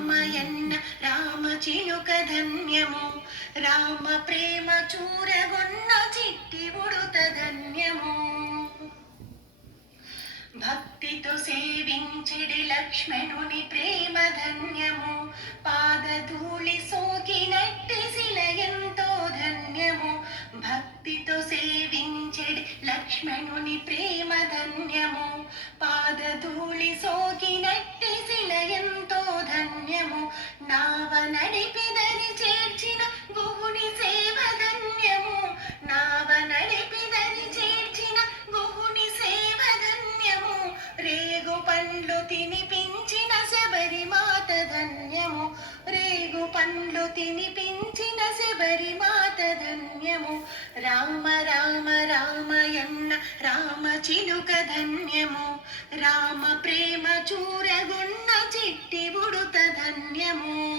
రామయన్న రామ చిలుక ధన్యము, రామ ప్రేమ చూరగొన్న చిట్టి ఉడుత ధన్యము. భక్తితో సేవించెడి లక్ష్మణుని ప్రేమ ధన్యము, పాదధూళి సోకినట్టి శిల ఎంతో ధన్యము. భక్తితో సేవించెడి లక్ష్మణుని ప్రేమ ధన్యము, పాదధూళి సోకినట్టి శిల ఎంతో ధన్యము. నావ నడిపి దరి చేర్చిన గుహుని సేవ ధన్యము, నావ నడిపి దరి చేర్చిన గుహుని సేవ ధన్యము. రేగు పండ్లు తినిపించిన శబరి మాత ధన్యము, రేగు పండ్లు తినిపించిన శబరి మాత ధన్యము. రామ రామ రామయన్న రామ చిలుక ధన్యము, రామ ప్రేమ చూరగున్న చిట్టి ఉడుత ధన్యము.